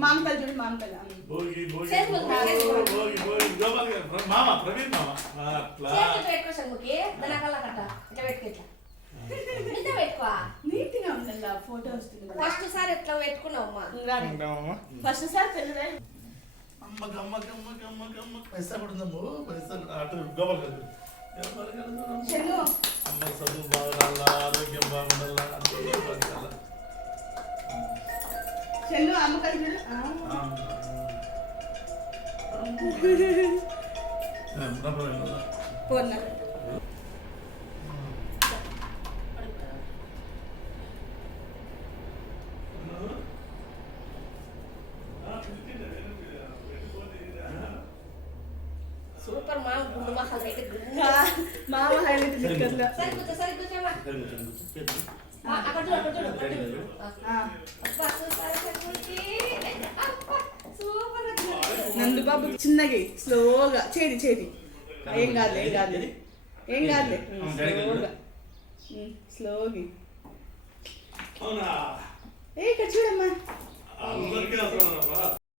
మామకల్ చూడు మామకల్ మామ ప్రవీణ్ మామ నీట్గా ఉండాలి ఫోటో వస్తుంది ఫస్ట్ సారి ఎట్లా పెట్టుకున్నావు ఫస్ట్ సార్ పెళ్ళి అమ్మకి అమ్మకి అమ్మకి అమ్మకి అమ్మకి పైసా పడుతుందమ్మో పైసా అటు గోపాల్ గారు అమ్మ చదువు బాగుండాలా ఆరోగ్యం బాగుండాలా అంటే బతకాల చెల్లు అమ్మకల్ చూడు పోన్నా సూపర్ మా గుండు మా హైలైట్ మామ హైలైట్ లిక్కర్లో సరి కూర్చో అక్కడ చూడు సూపర్ నందు బాబు చిన్నగా స్లోగా చేది ఏం కాదులే స్లోగా ఏ ఇక్కడ చూడమ్మా